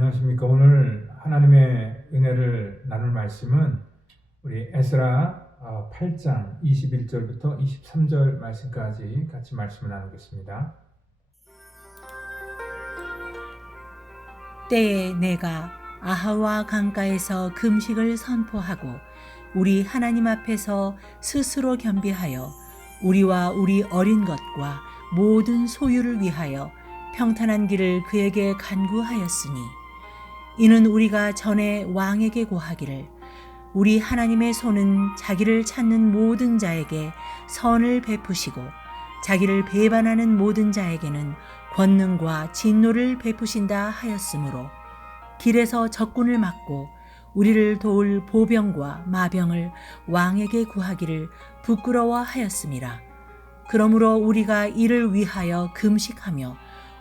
안녕하십니까. 오늘 하나님의 은혜를 나눌 말씀은 우리 에스라 8장 21절부터 23절 말씀까지 같이 말씀을 나누겠습니다. 때에 내가 아하와 강가에서 금식을 선포하고 우리 하나님 앞에서 스스로 겸비하여 우리와 우리 어린 것과 모든 소유를 위하여 평탄한 길을 그에게 간구하였으니 이는 우리가 전에 왕에게 고하기를 우리 하나님의 손은 자기를 찾는 모든 자에게 선을 베푸시고 자기를 배반하는 모든 자에게는 권능과 진노를 베푸신다 하였으므로 길에서 적군을 막고 우리를 도울 보병과 마병을 왕에게 구하기를 부끄러워하였음이라. 그러므로 우리가 이를 위하여 금식하며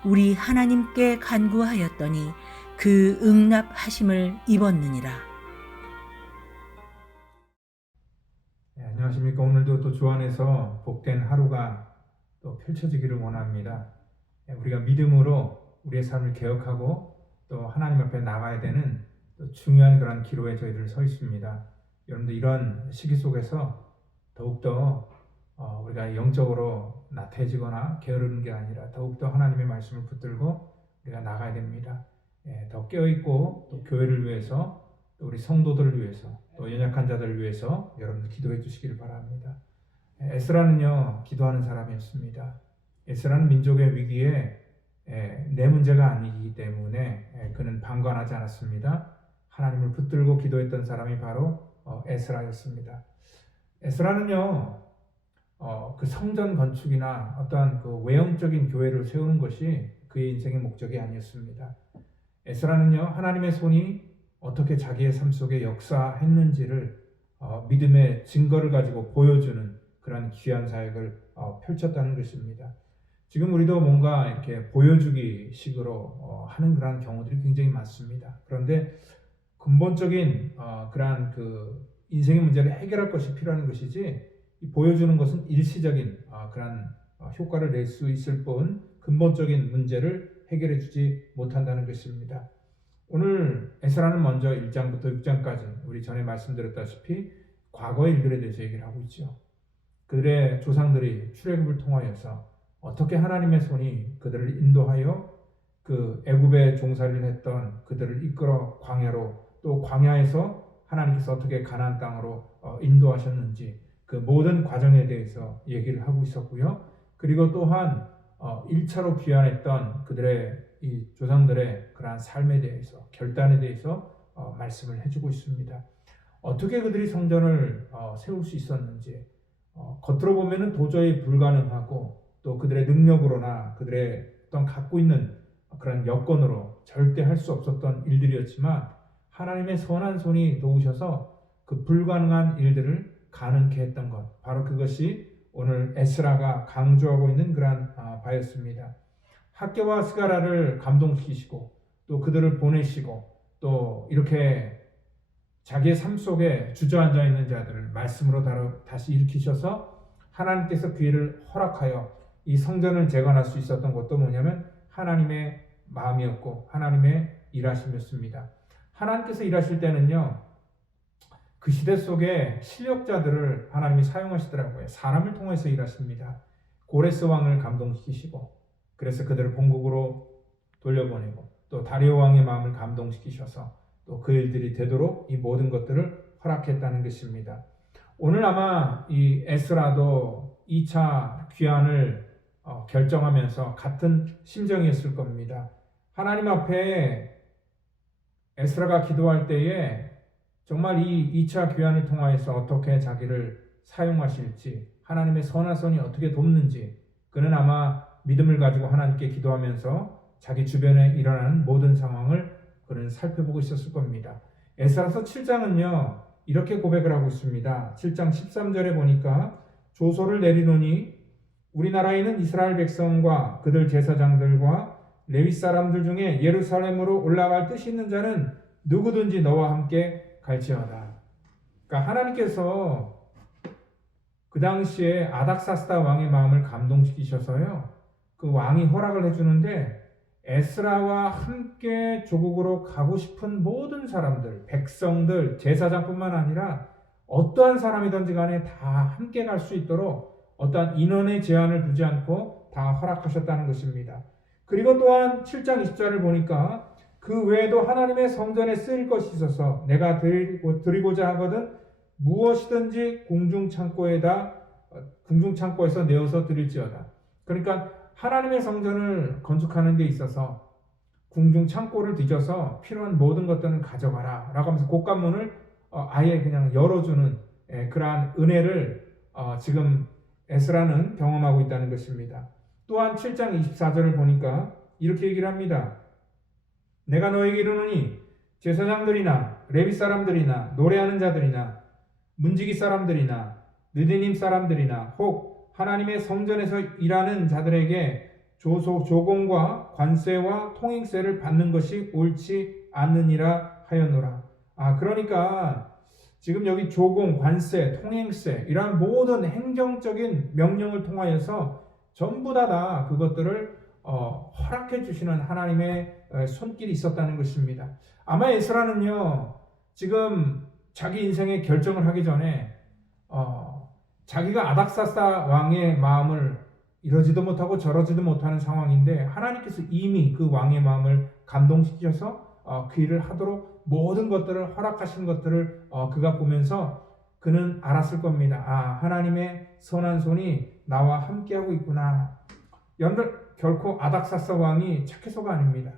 우리 하나님께 간구하였더니 그 응답하심을 입었느니라. 안녕하십니까. 오늘도 또 주 안에서 복된 하루가 또 펼쳐지기를 원합니다. 우리가 믿음으로 우리의 삶을 개혁하고 또 하나님 앞에 나가야 되는 또 중요한 그런 기로에 저희들 서 있습니다. 여러분들 이런 시기 속에서 더욱더 우리가 영적으로 나태해지거나 게으르는 게 아니라 더욱더 하나님의 말씀을 붙들고 우리가 나가야 됩니다. 더 깨어있고 또 교회를 위해서 또 우리 성도들을 위해서 또 연약한 자들을 위해서 여러분들 기도해 주시기를 바랍니다. 에스라는요 기도하는 사람이었습니다. 에스라는 민족의 위기에 내 문제가 아니기 때문에 그는 방관하지 않았습니다. 하나님을 붙들고 기도했던 사람이 바로 에스라였습니다. 에스라는요 그 성전 건축이나 어떠한 그 외형적인 교회를 세우는 것이 그의 인생의 목적이 아니었습니다. 에스라는요 하나님의 손이 어떻게 자기의 삶 속에 역사했는지를 믿음의 증거를 가지고 보여주는 그런 귀한 사역을 펼쳤다는 것입니다. 지금 우리도 뭔가 이렇게 보여주기 식으로 하는 그런 경우들이 굉장히 많습니다. 그런데 근본적인 그러한 그 인생의 문제를 해결할 것이 필요한 것이지 보여주는 것은 일시적인 그런 효과를 낼 수 있을 뿐 근본적인 문제를 해결해 주지 못한다는 것입니다. 오늘 에스라는 먼저 1장부터 6장까지 우리 전에 말씀드렸다시피 과거의 일들에 대해서 얘기를 하고 있죠. 그들의 조상들이 출애굽을 통하여서 어떻게 하나님의 손이 그들을 인도하여 그 애굽에 종살이를 했던 그들을 이끌어 광야로 또 광야에서 하나님께서 어떻게 가나안 땅으로 인도하셨는지 그 모든 과정에 대해서 얘기를 하고 있었고요. 그리고 또한 1차로 귀환했던 그들의 이 조상들의 그러한 삶에 대해서 결단에 대해서 말씀을 해주고 있습니다. 어떻게 그들이 성전을 세울 수 있었는지 겉으로 보면은 도저히 불가능하고 또 그들의 능력으로나 그들의 어떤 갖고 있는 그런 여건으로 절대 할 수 없었던 일들이었지만 하나님의 선한 손이 도우셔서 그 불가능한 일들을 가능케 했던 것, 바로 그것이 오늘 에스라가 강조하고 있는 그러한 바였습니다. 학개와 스가랴를 감동시키시고 또 그들을 보내시고 또 이렇게 자기의 삶 속에 주저앉아 있는 자들을 말씀으로 다시 일으키셔서 하나님께서 기회를 허락하여 이 성전을 재건할 수 있었던 것도 뭐냐면 하나님의 마음이었고 하나님의 일하심이었습니다. 하나님께서 일하실 때는요 그 시대 속에 실력자들을 하나님이 사용하시더라고요. 사람을 통해서 일하십니다. 고레스 왕을 감동시키시고 그래서 그들을 본국으로 돌려보내고 또 다리오 왕의 마음을 감동시키셔서 또 그 일들이 되도록 이 모든 것들을 허락했다는 것입니다. 오늘 아마 이 에스라도 2차 귀환을 결정하면서 같은 심정이었을 겁니다. 하나님 앞에 에스라가 기도할 때에 정말 이 2차 귀환을 통하여서 어떻게 자기를 사용하실지 하나님의 선한 손이 어떻게 돕는지 그는 아마 믿음을 가지고 하나님께 기도하면서 자기 주변에 일어나는 모든 상황을 그는 살펴보고 있었을 겁니다. 에스라서 7장은요 이렇게 고백을 하고 있습니다. 7장 13절에 보니까 조소를 내리노니 우리나라에는 이스라엘 백성과 그들 제사장들과 레위 사람들 중에 예루살렘으로 올라갈 뜻이 있는 자는 누구든지 너와 함께 갈지어다. 그러니까 하나님께서 그 당시에 아닥사스다 왕의 마음을 감동시키셔서요 그 왕이 허락을 해주는데 에스라와 함께 조국으로 가고 싶은 모든 사람들, 백성들, 제사장뿐만 아니라 어떠한 사람이든지 간에 다 함께 갈 수 있도록 어떠한 인원의 제한을 두지 않고 다 허락하셨다는 것입니다. 그리고 또한 7장 20절을 보니까 그 외에도 하나님의 성전에 쓰일 것이 있어서 내가 드리고자 하거든 무엇이든지 궁중창고에서 내어서 드릴지어다. 그러니까 하나님의 성전을 건축하는 데 있어서 궁중창고를 뒤져서 필요한 모든 것들은 가져가라 라고 하면서 곳간문을 아예 그냥 열어주는 그러한 은혜를 지금 에스라는 경험하고 있다는 것입니다. 또한 7장 24절을 보니까 이렇게 얘기를 합니다. 내가 너에게 이르노니 제사장들이나 레위 사람들이나 노래하는 자들이나 문지기 사람들이나 느디님 사람들이나 혹 하나님의 성전에서 일하는 자들에게 조공과 관세와 통행세를 받는 것이 옳지 않느니라 하였노라. 그러니까 지금 여기 조공, 관세, 통행세 이러한 모든 행정적인 명령을 통하여서 전부 다 그것들을 허락해 주시는 하나님의 손길이 있었다는 것입니다. 아마 에스라는요 지금 자기 인생의 결정을 하기 전에 자기가 아닥사스다 왕의 마음을 이러지도 못하고 저러지도 못하는 상황인데 하나님께서 이미 그 왕의 마음을 감동시켜서 그 일을 하도록 모든 것들을 허락하신 것들을 그가 보면서 그는 알았을 겁니다. 하나님의 선한 손이 나와 함께하고 있구나. 여러분들 결코 아닥사스다 왕이 착해서가 아닙니다.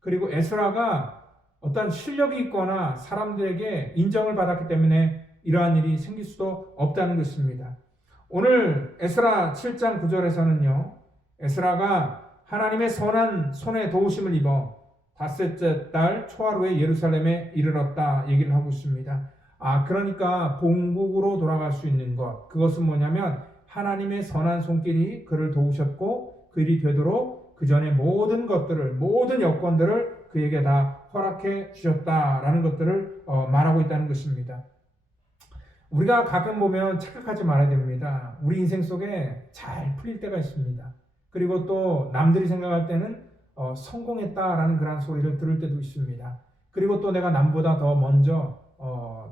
그리고 에스라가 어떤 실력이 있거나 사람들에게 인정을 받았기 때문에 이러한 일이 생길 수도 없다는 것입니다. 오늘 에스라 7장 9절에서는요. 에스라가 하나님의 선한 손에 도우심을 입어 닷새째 달 초하루에 예루살렘에 이르렀다 얘기를 하고 있습니다. 그러니까 본국으로 돌아갈 수 있는 것, 그것은 뭐냐면 하나님의 선한 손길이 그를 도우셨고 그 일이 되도록 그 전에 모든 것들을, 모든 여건들을 그에게 다 허락해 주셨다라는 것들을 말하고 있다는 것입니다. 우리가 가끔 보면 착각하지 말아야 됩니다. 우리 인생 속에 잘 풀릴 때가 있습니다. 그리고 또 남들이 생각할 때는 성공했다라는 그런 소리를 들을 때도 있습니다. 그리고 또 내가 남보다 더 먼저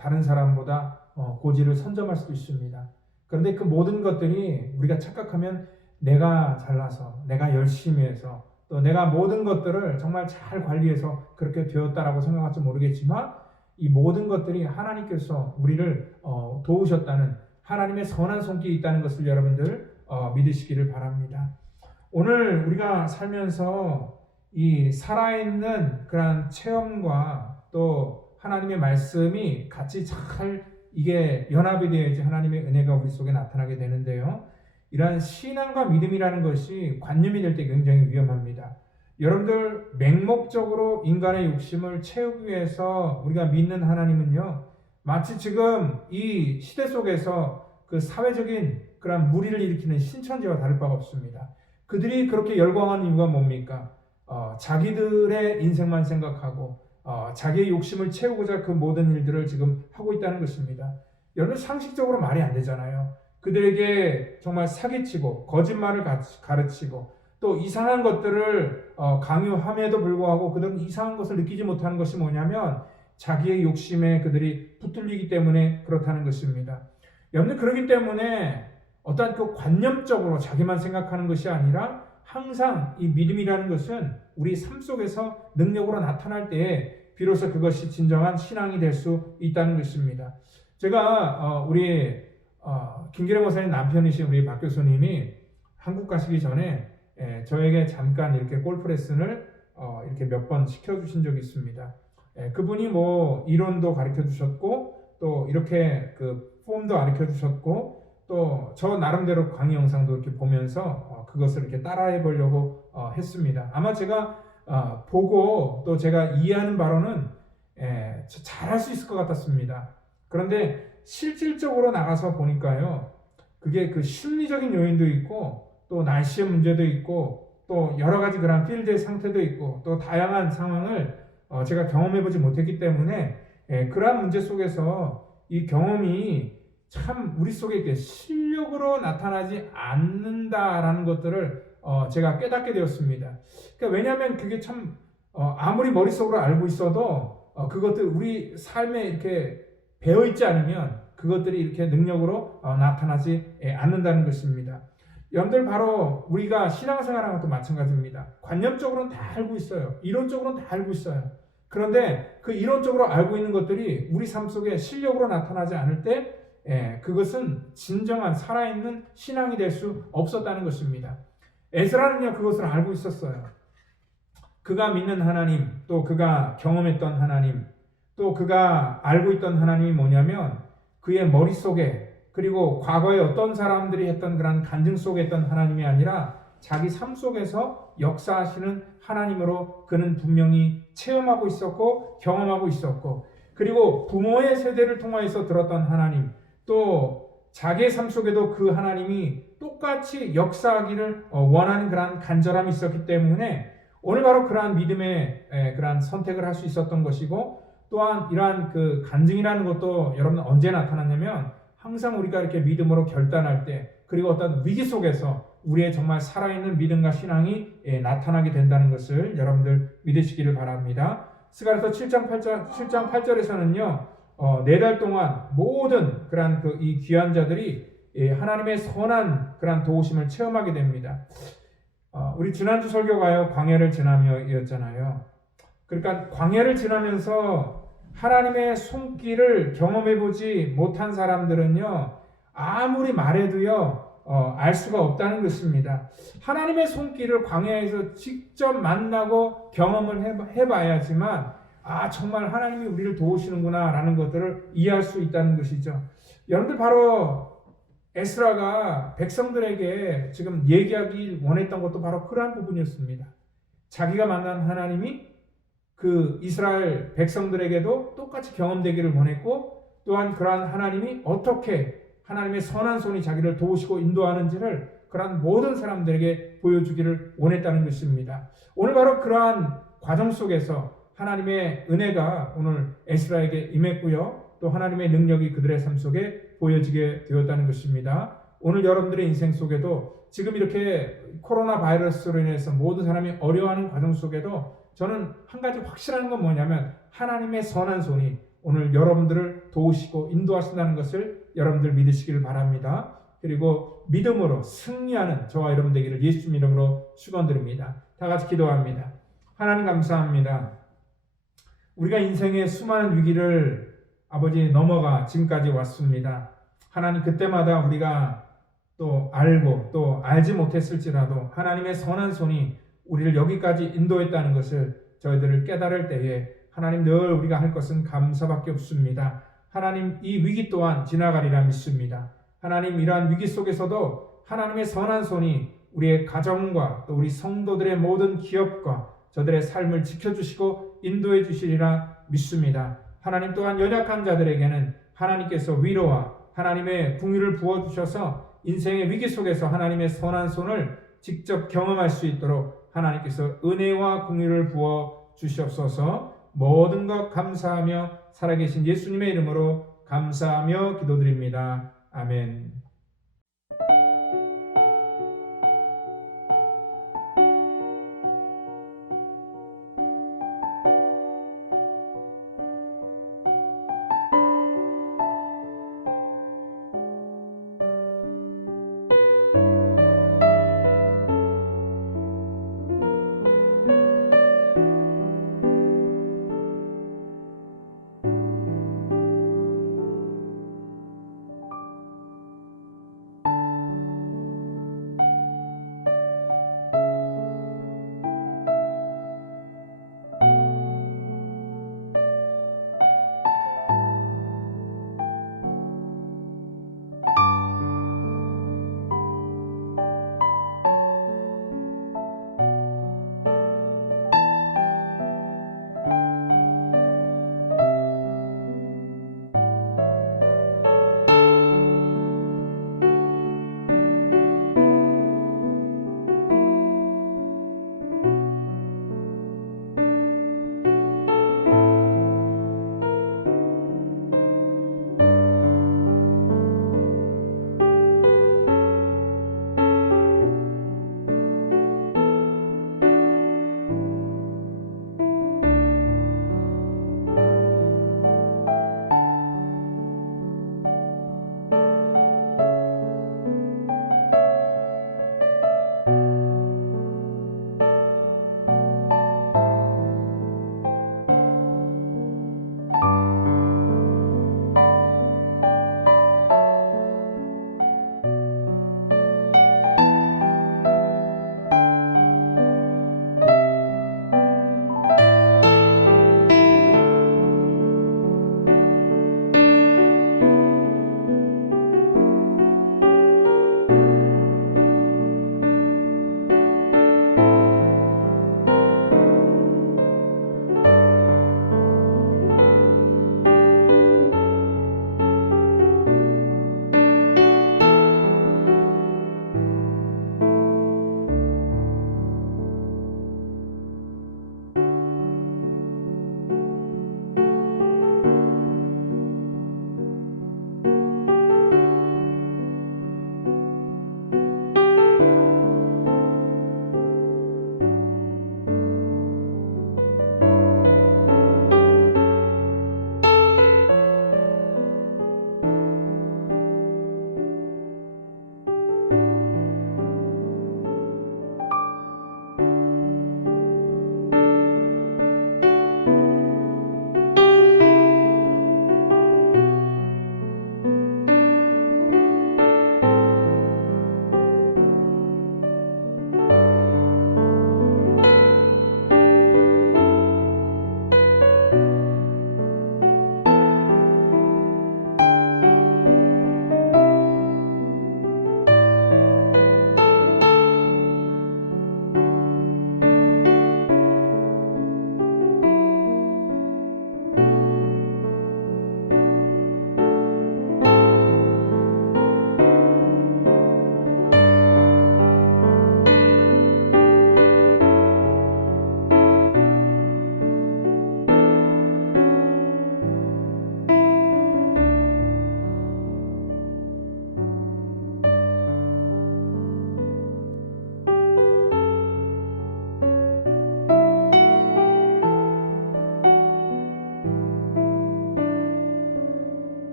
다른 사람보다 고지를 선점할 수도 있습니다. 그런데 그 모든 것들이 우리가 착각하면 내가 잘나서, 내가 열심히 해서, 또 내가 모든 것들을 정말 잘 관리해서 그렇게 되었다라고 생각할지 모르겠지만 이 모든 것들이 하나님께서 우리를 도우셨다는 하나님의 선한 손길이 있다는 것을 여러분들 믿으시기를 바랍니다. 오늘 우리가 살면서 이 살아있는 그런 체험과 또 하나님의 말씀이 같이 잘 이게 연합이 되어야지 하나님의 은혜가 우리 속에 나타나게 되는데요. 이러한 신앙과 믿음이라는 것이 관념이 될 때 굉장히 위험합니다. 여러분들 맹목적으로 인간의 욕심을 채우기 위해서 우리가 믿는 하나님은요, 마치 지금 이 시대 속에서 그 사회적인 그런 무리를 일으키는 신천지와 다를 바가 없습니다. 그들이 그렇게 열광한 이유가 뭡니까? 자기들의 인생만 생각하고 자기의 욕심을 채우고자 그 모든 일들을 지금 하고 있다는 것입니다. 여러분 상식적으로 말이 안 되잖아요. 그들에게 정말 사기치고 거짓말을 가르치고 또 이상한 것들을 강요함에도 불구하고 그들은 이상한 것을 느끼지 못하는 것이 뭐냐면 자기의 욕심에 그들이 붙들리기 때문에 그렇다는 것입니다. 여러분 그렇기 때문에 어떤 그 관념적으로 자기만 생각하는 것이 아니라 항상 이 믿음이라는 것은 우리 삶 속에서 능력으로 나타날 때에 비로소 그것이 진정한 신앙이 될 수 있다는 것입니다. 제가 우리 김기래 목사님 남편이신 우리 박 교수님이 한국 가시기 전에 저에게 잠깐 이렇게 골프 레슨을 이렇게 몇 번 시켜주신 적이 있습니다. 그분이 뭐 이론도 가르쳐 주셨고 또 이렇게 그 폼도 가르쳐 주셨고 또 저 나름대로 강의 영상도 이렇게 보면서 그것을 이렇게 따라해 보려고 했습니다. 아마 제가 보고 또 제가 이해하는 바로는 잘할 수 있을 것 같았습니다. 그런데 실질적으로 나가서 보니까요, 그게 그 심리적인 요인도 있고 또 날씨의 문제도 있고 또 여러 가지 그런 필드의 상태도 있고 또 다양한 상황을 제가 경험해보지 못했기 때문에 그러한 문제 속에서 이 경험이 참 우리 속에 이렇게 실력으로 나타나지 않는다라는 것들을 제가 깨닫게 되었습니다. 그러니까 왜냐하면 그게 참 아무리 머릿속으로 알고 있어도 그것들 우리 삶에 이렇게 배어 있지 않으면 그것들이 이렇게 능력으로 나타나지 않는다는 것입니다. 여러분들 바로 우리가 신앙생활하는 것도 마찬가지입니다. 관념적으로는 다 알고 있어요. 이론적으로는 다 알고 있어요. 그런데 그 이론적으로 알고 있는 것들이 우리 삶 속에 실력으로 나타나지 않을 때 그것은 진정한 살아있는 신앙이 될 수 없었다는 것입니다. 에스라는요 그것을 알고 있었어요. 그가 믿는 하나님, 또 그가 경험했던 하나님, 또 그가 알고 있던 하나님이 뭐냐면 그의 머릿속에 그리고 과거에 어떤 사람들이 했던 그런 간증 속에 있던 하나님이 아니라 자기 삶 속에서 역사하시는 하나님으로 그는 분명히 체험하고 있었고 경험하고 있었고, 그리고 부모의 세대를 통하여서 들었던 하나님, 또 자기의 삶 속에도 그 하나님이 똑같이 역사하기를 원하는 그러한 간절함이 있었기 때문에 오늘 바로 그러한 믿음의 그러한 선택을 할 수 있었던 것이고, 또한 이러한 그 간증이라는 것도 여러분 언제 나타나냐면 항상 우리가 이렇게 믿음으로 결단할 때, 그리고 어떤 위기 속에서 우리의 정말 살아있는 믿음과 신앙이 나타나게 된다는 것을 여러분들 믿으시기를 바랍니다. 스가랴서 7장 8절에서는요 4달 동안 모든 그러한 이 귀한 자들이 하나님의 선한 그러한 도우심을 체험하게 됩니다. 우리 지난주 설교가요 광야를 지나며였잖아요. 그러니까 광야를 지나면서 하나님의 손길을 경험해보지 못한 사람들은요 아무리 말해도요 알 수가 없다는 것입니다. 하나님의 손길을 광야에서 직접 만나고 경험을 해봐야지만 정말 하나님이 우리를 도우시는구나 라는 것들을 이해할 수 있다는 것이죠. 여러분들 바로 에스라가 백성들에게 지금 얘기하기 원했던 것도 바로 그러한 부분이었습니다. 자기가 만난 하나님이 그 이스라엘 백성들에게도 똑같이 경험되기를 원했고, 또한 그러한 하나님이 어떻게 하나님의 선한 손이 자기를 도우시고 인도하는지를 그러한 모든 사람들에게 보여주기를 원했다는 것입니다. 오늘 바로 그러한 과정 속에서 하나님의 은혜가 오늘 에스라에게 임했고요, 또 하나님의 능력이 그들의 삶 속에 보여지게 되었다는 것입니다. 오늘 여러분들의 인생 속에도 지금 이렇게 코로나 바이러스로 인해서 모든 사람이 어려워하는 과정 속에도 저는 한 가지 확실한 건 뭐냐면 하나님의 선한 손이 오늘 여러분들을 도우시고 인도하신다는 것을 여러분들 믿으시기를 바랍니다. 그리고 믿음으로 승리하는 저와 여러분 되기를 예수 이름으로 축원드립니다. 다 같이 기도합니다. 하나님 감사합니다. 우리가 인생의 수많은 위기를 아버지 넘어가 지금까지 왔습니다. 하나님 그때마다 우리가 또 알고 또 알지 못했을지라도 하나님의 선한 손이 우리를 여기까지 인도했다는 것을 저희들을 깨달을 때에 하나님 늘 우리가 할 것은 감사밖에 없습니다. 하나님 이 위기 또한 지나가리라 믿습니다. 하나님 이러한 위기 속에서도 하나님의 선한 손이 우리의 가정과 또 우리 성도들의 모든 기업과 저들의 삶을 지켜주시고 인도해 주시리라 믿습니다. 하나님 또한 연약한 자들에게는 하나님께서 위로와 하나님의 긍휼을 부어주셔서 인생의 위기 속에서 하나님의 선한 손을 직접 경험할 수 있도록 하나님께서 은혜와 긍휼을 부어 주시옵소서. 모든 것 감사하며 살아계신 예수님의 이름으로 감사하며 기도드립니다. 아멘.